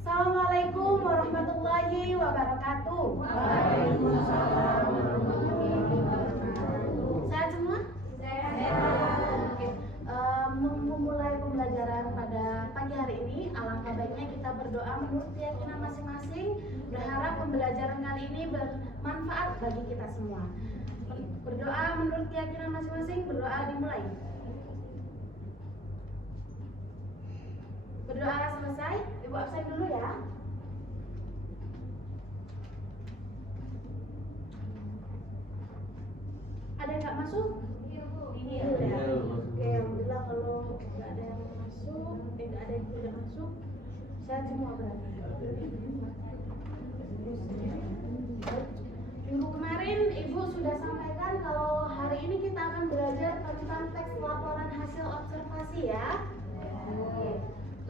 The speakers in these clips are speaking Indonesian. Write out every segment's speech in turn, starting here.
Assalamualaikum warahmatullahi wabarakatuh. Waalaikumsalam warahmatullahi wabarakatuh. Sehat semua? Sehat. Oke. Memulai pembelajaran pada pagi hari ini, alangkah baiknya kita berdoa menurut keyakinan masing-masing, berharap pembelajaran kali ini bermanfaat bagi kita semua. Berdoa menurut keyakinan masing-masing, berdoa dimulai. Berdoa selesai, Ibu absen dulu ya. Ada yang nggak masuk? Ini ya. Oke, alhamdulillah kalau nggak ada yang masuk, nggak ada yang tidak masuk, saya semua berarti. Minggu kemarin Ibu sudah sampaikan kalau hari ini kita akan belajar tentang teks laporan hasil observasi ya. Oke.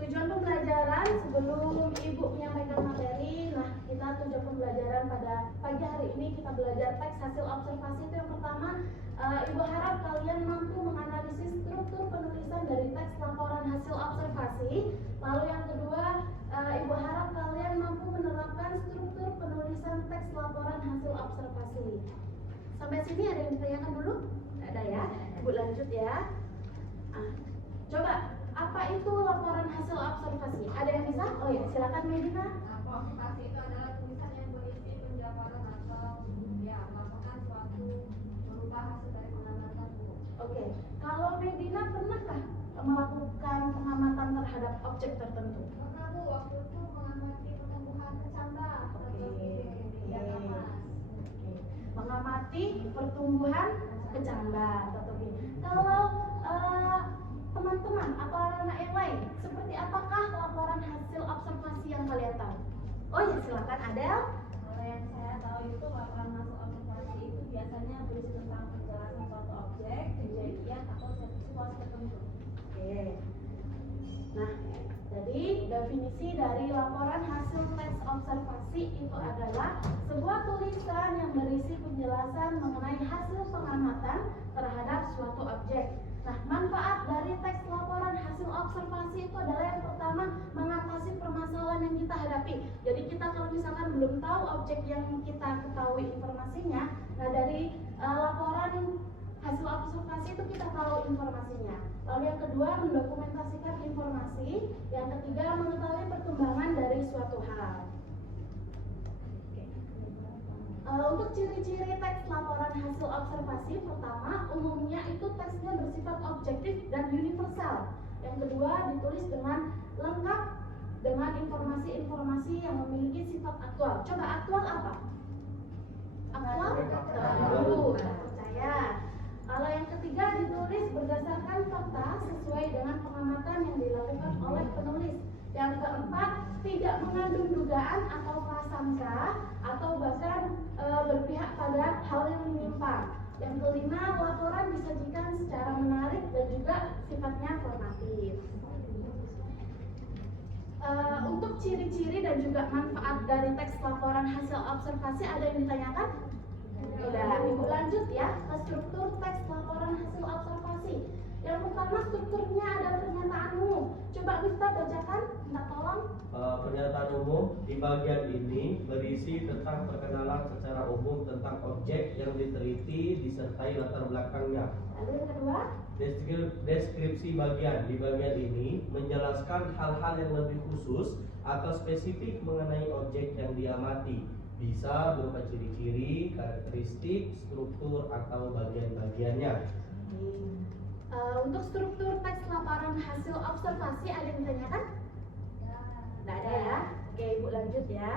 Tujuan pembelajaran sebelum Ibu menyampaikan materi, nah kita tujuan pembelajaran pada pagi hari ini kita belajar teks hasil observasi itu yang pertama, Ibu harap kalian mampu menganalisis struktur penulisan dari teks laporan hasil observasi. Lalu yang kedua, Ibu harap kalian mampu menerapkan struktur penulisan teks laporan hasil observasi. Sampai sini ada yang ditanyakan dulu? Tidak ada ya? Ibu lanjut ya. Coba, apa itu laporan hasil observasi? Ada yang bisa? Oh ya, silakan Medina. Observasi itu adalah tulisan yang berisi penjabaran atau melaporkan suatu berupa hasil dari pengamatan umum. Oke, kalau Medina pernahkah melakukan pengamatan terhadap objek tertentu? Karena Bu, waktu itu mengamati pertumbuhan kecambah Mengamati pertumbuhan kecambah atau kalau teman-teman atau anak-anak yang lain, seperti apakah laporan hasil observasi yang kalian tahu? Oh ya, silakan Adel. Kalau yang saya tahu itu laporan hasil observasi itu biasanya berisi tentang penjelasan suatu objek, kejadian atau situasi tertentu. Oke. Nah, jadi definisi dari laporan hasil teks observasi itu adalah sebuah tulisan yang berisi penjelasan mengenai hasil pengamatan terhadap suatu objek. Nah, manfaat dari teks laporan hasil observasi itu adalah yang pertama, mengatasi permasalahan yang kita hadapi. Jadi kita kalau misalkan belum tahu objek yang kita ketahui informasinya, nah dari laporan hasil observasi itu kita tahu informasinya. Lalu yang kedua, mendokumentasikan informasi. Yang ketiga, mengetahui perkembangan dari suatu hal. Untuk ciri-ciri teks laporan hasil observasi, pertama, umumnya itu teksnya bersifat objektif dan universal. Yang kedua, ditulis dengan lengkap dengan informasi-informasi yang memiliki sifat aktual. Coba aktual apa? Aktual? Terbaru, percaya. Kalau yang ketiga, ditulis berdasarkan fakta sesuai dengan pengamatan yang dilakukan oleh penulis. Yang keempat, tidak mengandung dugaan atau prasangka atau bahkan berpihak pada hal yang menyimpang. Yang kelima, laporan disajikan secara menarik dan juga sifatnya formatif. Untuk ciri-ciri dan juga manfaat dari teks laporan hasil observasi ada yang ditanyakan? Udah, Ibu lanjut ya ke struktur teks laporan hasil observasi. Yang pertama, strukturnya ada pernyataan umum. Coba Miftah bacakan, minta tolong. Pernyataan umum di bagian ini berisi tentang perkenalan secara umum tentang objek yang diteliti disertai latar belakangnya. Lalu yang kedua, Deskripsi bagian di bagian ini menjelaskan hal-hal yang lebih khusus atau spesifik mengenai objek yang diamati. Bisa berupa ciri-ciri, karakteristik, struktur, atau bagian-bagiannya. untuk struktur teks laporan hasil observasi ada yang ditanyakan? Tidak ada ya? Oke, Ibu lanjut ya.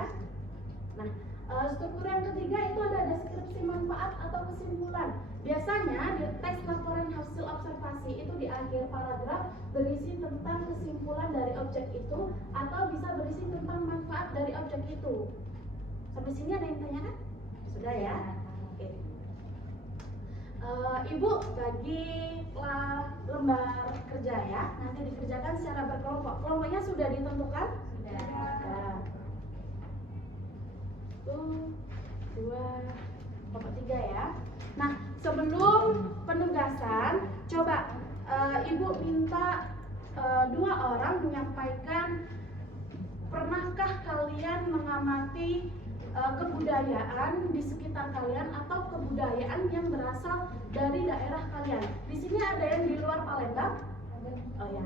Nah, struktur yang ketiga itu ada deskripsi manfaat atau kesimpulan. Biasanya di teks laporan hasil observasi itu di akhir paragraf berisi tentang kesimpulan dari objek itu atau bisa berisi tentang manfaat dari objek itu. Sampai sini ada yang tanyakan? Sudah ya? Oke. Ibu bagi lembar kerja ya, nanti dikerjakan secara berkelompok. Kelompoknya sudah ditentukan? Sudah. 1, 2, kelompok 3 ya. Nah, sebelum penugasan, coba Ibu minta 2 orang menyampaikan, pernahkah kalian mengamati kebudayaan di sekitar kalian atau kebudayaan yang berasal dari daerah kalian. Di sini ada yang di luar Palembang? Oh ya.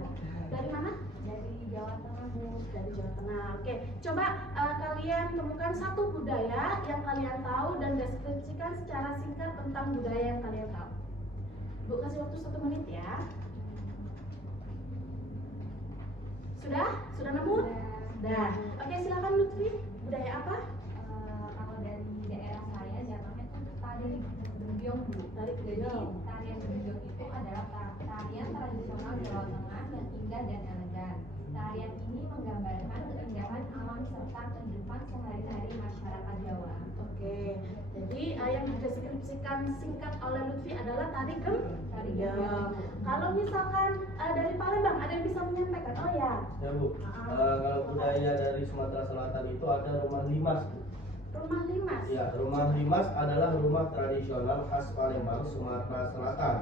Dari mana? Dari Jawa Tengah, Bu. Dari Jawa Tengah. Oke, coba kalian temukan satu budaya yang kalian tahu dan deskripsikan secara singkat tentang budaya yang kalian tahu. Bu, kasih waktu 1 menit ya. Sudah? Sudah nemu? Sudah. Oke, silakan Lutfi. Budaya apa? Kalau dari daerah saya jatuhnya itu tari gembyong, Bu. Tari Jadi gembyong. tarian gembyong itu adalah tarian tradisional Jawa Tengah yang indah dan elegan. Tarian ini menggambarkan keindahan alam serta kehidupan sehari-hari masyarakat Jawa. Oke, jadi yang dideskripsikan singkat oleh Lutfi adalah tari gembyong. Kalau misalkan dari Palembang ada yang bisa menyampaikan? Oh ya. Ya Bu, kalau budaya dari Sumatera Selatan itu ada rumah limas Bu. Rumah limas. Ya, rumah limas adalah rumah tradisional khas Palembang, Sumatera Selatan.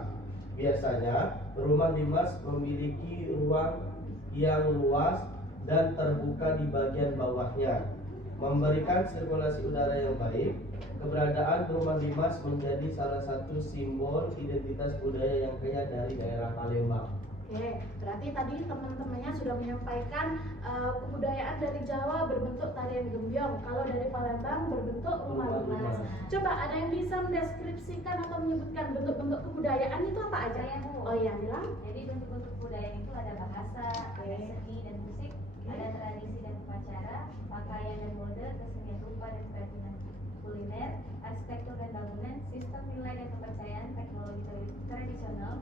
Biasanya, rumah limas memiliki ruang yang luas dan terbuka di bagian bawahnya, memberikan sirkulasi udara yang baik. Keberadaan rumah limas menjadi salah satu simbol identitas budaya yang kaya dari daerah Palembang. Oke, berarti tadi teman-temannya sudah menyampaikan kebudayaan dari Jawa berbentuk tarian gembyong. Kalau dari Palembang berbentuk rumah limas. Coba ada yang bisa mendeskripsikan atau menyebutkan bentuk-bentuk kebudayaan itu apa aja? Saya, Bu. Oh iya, bilang. Jadi bentuk-bentuk budaya itu ada bahasa, ada seni dan musik, ada tradisi dan upacara, pakaian dan mode, kesenian rupa dan kerajinan kuliner, arsitektur dan bangunan, sistem nilai dan kepercayaan, teknologi tradisional,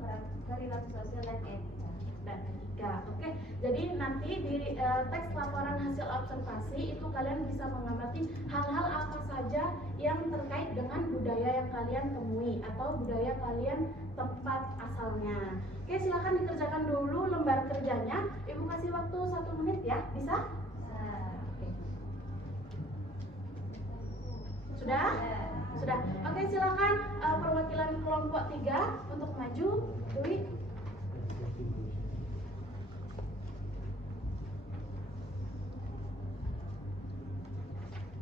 perilaku sosial dan etika. Dan etika. Oke, jadi nanti di teks laporan hasil observasi itu kalian bisa mengamati hal-hal apa saja yang terkait dengan budaya yang kalian temui atau budaya kalian tempat asalnya. Oke, silakan dikerjakan dulu lembar kerjanya. Ibu kasih waktu 1 menit ya, bisa? Oke. Sudah? Sudah. Oke, silakan perwakilan kelompok 3 untuk maju. Dwi.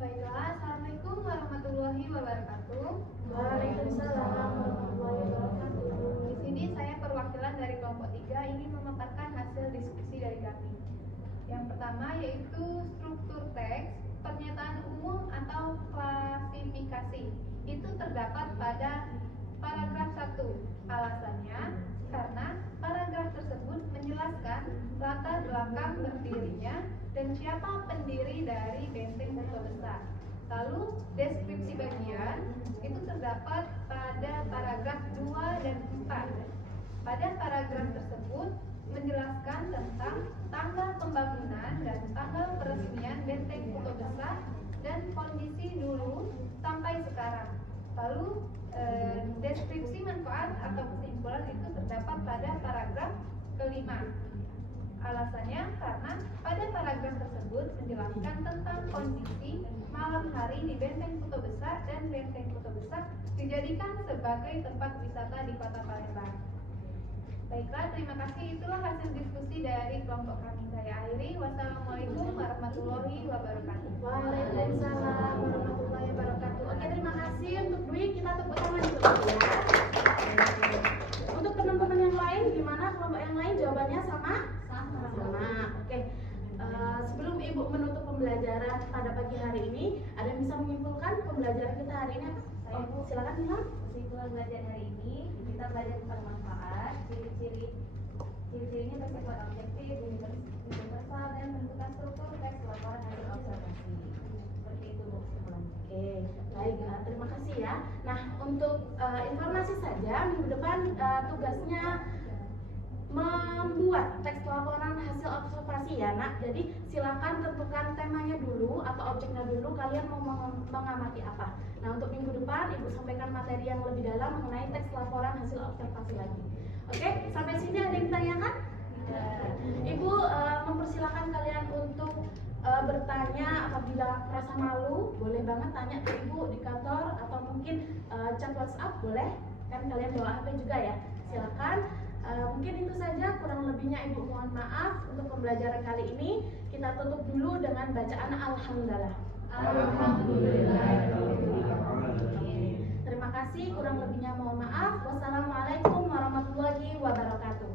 Baiklah, Assalamualaikum warahmatullahi wabarakatuh. Waalaikumsalam warahmatullahi wabarakatuh. Di sini saya perwakilan dari kelompok 3 ingin memaparkan hasil diskusi dari kami. Yang pertama yaitu struktur teks, pernyataan umum atau klasifikasi. Itu terdapat pada paragraf 1. Alasannya karena paragraf tersebut menjelaskan latar belakang berdirinya dan siapa pendiri dari Benteng Kota Besar. Lalu deskripsi bagian itu terdapat pada paragraf 2 dan 4. Pada paragraf tersebut menjelaskan tentang tanggal pembangunan dan tanggal peresmian Benteng Kota Besar dan kondisi dulu sampai sekarang. Lalu deskripsi manfaat atau kesimpulan itu terdapat pada paragraf kelima. Alasannya karena pada paragraf tersebut menjelaskan tentang kondisi malam hari di Benteng Kota Besar dan Benteng Kota Besar dijadikan sebagai tempat wisata di Kota Palembang. Baiklah, terima kasih. Itulah hasil diskusi dari kelompok kami. Saya akhiri. Wassalamualaikum warahmatullahi wabarakatuh. Waalaikumsalam warahmatullahi wabarakatuh. Oke, terima kasih untuk Dwi. Kita tepuk tangan dulu ya. Untuk teman-teman yang lain, gimana kelompok yang lain jawabannya sama? Sama. Oke. Sebelum Ibu menutup pembelajaran pada pagi hari ini, ada yang bisa menyimpulkan pembelajaran kita hari ini apa? Saya, Bu. Silakan bilang. Kesimpulan belajar hari ini, kita belajar tentang manfaat, ciri-cirinya bersifat objektif, universal, dan menentukan struktur teks laporan hasil observasi. Seperti itu, Bu, kesimpulannya. Oke, baik. Terima kasih ya. Nah, untuk informasi saja, minggu depan tugasnya membuat teks laporan hasil observasi ya nak. Jadi silakan tentukan temanya dulu atau objeknya dulu, kalian mau mengamati apa. Nah, untuk minggu depan Ibu sampaikan materi yang lebih dalam mengenai teks laporan hasil observasi lagi. Oke, sampai sini ada yang ditanyakan? Ibu mempersilahkan kalian untuk bertanya. Apabila merasa malu, boleh banget tanya ke Ibu di kantor atau mungkin chat WhatsApp boleh, kan kalian bawa HP juga ya. Silakan. Mungkin itu saja, kurang lebihnya Ibu mohon maaf. Untuk pembelajaran kali ini kita tutup dulu dengan bacaan Alhamdulillah. Terima kasih, kurang lebihnya mohon maaf. Wassalamualaikum warahmatullahi wabarakatuh.